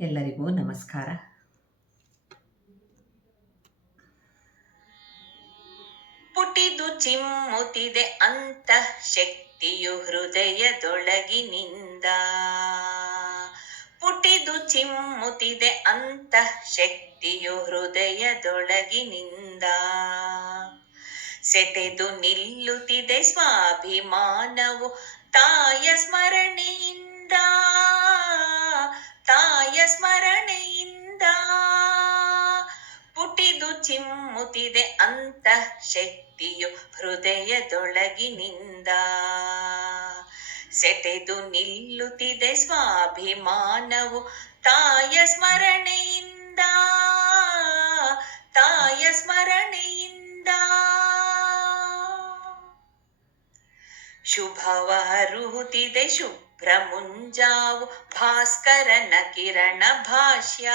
ಎಲ್ಲರಿಗೂ ನಮಸ್ಕಾರ. ಪುಟಿದು ಚಿಮ್ಮುತ್ತಿದೆ ಅಂತಃ ಶಕ್ತಿಯು ಹೃದಯದೊಳಗಿನಿಂದ. ಪುಟಿದು ಚಿಮ್ಮುತ್ತಿದೆ ಅಂತಃ ಶಕ್ತಿಯು ಹೃದಯದೊಳಗಿನಿಂದ. ಸೆಟೆದು ನಿಲ್ಲುತ್ತಿದೆ ಸ್ವಾಭಿಮಾನವು ತಾಯ ಸ್ಮರಣೆಯಿಂದ. ತಾಯ ಸ್ಮರಣೆಯಿಂದ ಪುಟಿದು ಚಿಮ್ಮುತ್ತಿದೆ ಅಂತಃ ಶಕ್ತಿಯು ಹೃದಯದೊಳಗಿನಿಂದ. ಸೆಟೆದು ನಿಲ್ಲುತ್ತಿದೆ ಸ್ವಾಭಿಮಾನವು ತಾಯ ಸ್ಮರಣೆಯಿಂದ. ತಾಯ ಸ್ಮರಣೆಯಿಂದ ಶುಭವ ಹರುಹುತ್ತಿದೆ ಶುಭ್ರ ಮುಂಜಾವು ಭಾಸ್ಕರನ ಕಿರಣ ಭಾಷ್ಯ.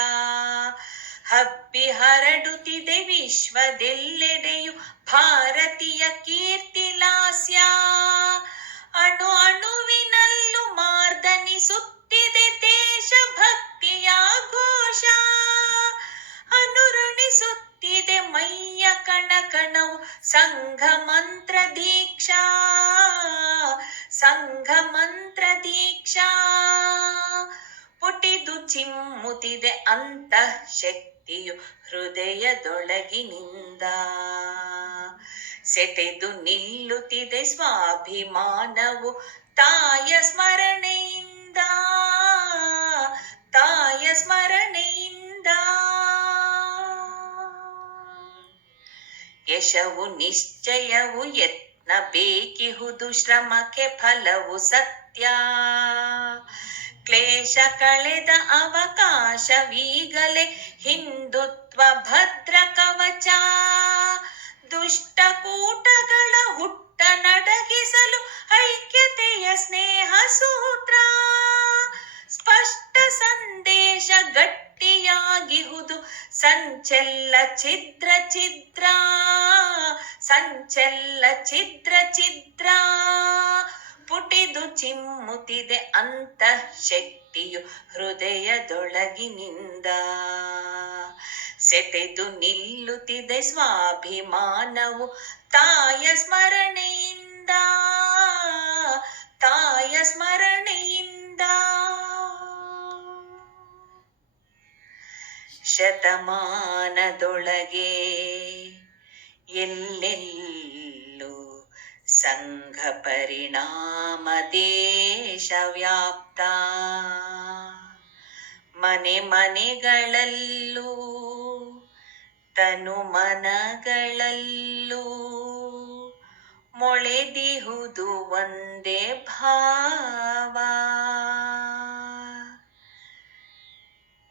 ಹಬ್ಬಿ ಹರಡುತ್ತಿದೆ ವಿಶ್ವದೆಲ್ಲೆಡೆಯು ಭಾರತೀಯ ಕೀರ್ತಿ ಲಾಸ್ಯ. ಅಣು ಅಣುವಿನಲ್ಲೂ ಮಾರ್ದನಿಸುತ್ತಿದೆ ದೇಶಭಕ್ತಿಯ ಘೋಷ. ಅನುರಣಿಸುತ್ತಿದೆ ಮೈಯ ಕಣ ಕಣವು ಸಂಘ ಮಂತ್ರ ದೀಕ್ಷಾ. ಸಂಘ ಮಂತ್ರ ದೀಕ್ಷಾ ಪುಟಿದು ಚಿಮ್ಮುತ್ತಿದೆ ಅಂತಃ ಶಕ್ತಿಯು ಹೃದಯದೊಳಗಿನಿಂದ. ಸೆಟೆದು ನಿಲ್ಲುತ್ತಿದೆ ಸ್ವಾಭಿಮಾನವು ತಾಯ ಸ್ಮರಣೆಯಿಂದ. ತಾಯ ಸ್ಮರಣೆಯಿಂದ ಯಶವು ನಿಶ್ಚಯವು ಯತ್ನ ಬೇಕಿಹುದು ಶ್ರಮಕ್ಕೆ ಫಲವು ಸತ್ಯ. ಕ್ಲೇಶ ಕಳೆದ ಅವಕಾಶವೀಗಲೇ ಹಿಂದುತ್ವ ಭದ್ರ ಕವಚ. ದುಷ್ಟಕೂಟಗಳ ಹುಟ್ಟ ನಡಗಿಸಲು ಐಕ್ಯತೆಯ ಸ್ನೇಹ ಸೂತ್ರ. ಸ್ಪಷ್ಟ ಸಂದೇಶ ಗಟ್ಟಿಯಾಗಿಹುದು ಸಂಚೆಲ್ಲ ಛಿದ್ರ ಛಿದ್ರ. ಸಂಚೆಲ್ಲ ಛಿದ್ರ ಛಿದ್ರ ಪುಟಿದು ಚಿಮ್ಮುತ್ತಿದೆ ಅಂತಃ ಶಕ್ತಿಯು ಹೃದಯದೊಳಗಿನಿಂದ. ಸೆಟೆದು ನಿಲ್ಲುತ್ತಿದೆ ಸ್ವಾಭಿಮಾನವು ತಾಯ ಸ್ಮರಣೆಯಿಂದ. ತಾಯ ಸ್ಮರಣೆಯಿಂದ ಶತಮಾನದೊಳಗೆ ಎಲ್ಲೆಲ್ಲೂ ಸಂಘ ಪರಿಣಾಮ ದೇಶ ವ್ಯಾಪ್ತ. ಮನೆ ಮನೆಗಳಲ್ಲೂ ತನು ಮನಗಳಲ್ಲೂ ಮೊಳೆದಿಹುದು ಒಂದೇ ಭಾವ.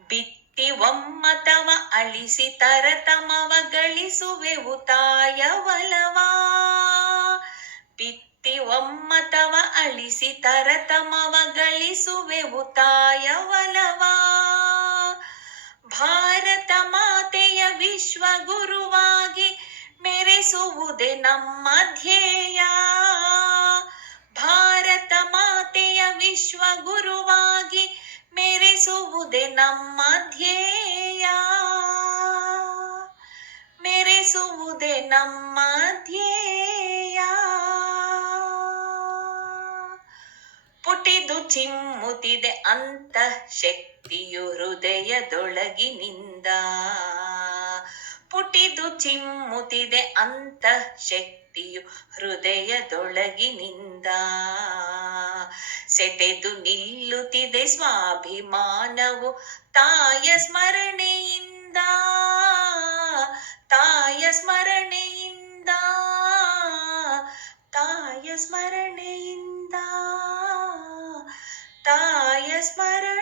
ಬಿತ್ತಿ ಒಮ್ಮತವ ಅಳಿಸಿ ತರತಮವ ಗಳಿಸುವೆವು ತಾಯ ಒಲವ. ಬಿತ್ತಿ ಒಮ್ಮತವ ಅಳಿಸಿ ತರತಮವ ಗಳಿಸುವೆವು ತಾಯ ಒಲವ. ಭಾರತ ಮಾತೆಯ ವಿಶ್ವ ಗುರುವಾಗಿ ಮೆರೆಸುವುದೇ ನಮ್ಮ ಧ್ಯೇಯ. ಭಾರತ ಮಾತೆಯ ವಿಶ್ವ ಗುರುವಾಗಿ ಮೆರೆಸುವುದೇ ನಮ್ಮ ಧ್ಯೇಯ. ಮೆರೆಸುವುದೇ ನಮ್ಮ ಧ್ಯೇಯ. ಪುಟಿದು ಚಿಮ್ಮುತ್ತಿದೆ ಅಂತಃ ಶಕ್ತಿಯು ಹೃದಯದೊಳಗಿನಿಂದ. ಪುಟಿದು ಚಿಮ್ಮುತ್ತಿದೆ ಅಂತಃ ಶಕ್ತಿಯು ಹೃದಯದೊಳಗಿನಿಂದ. ಸೆಟೆದು ನಿಲ್ಲುತ್ತಿದೆ ಸ್ವಾಭಿಮಾನವು ತಾಯ ಸ್ಮರಣೆಯಿಂದ. ತಾಯ ಸ್ಮರಣೆಯಿಂದ. ತಾಯ ಸ್ಮರಣೆಯಿಂದ. ತಾಯ ಸ್ಮರಣೆ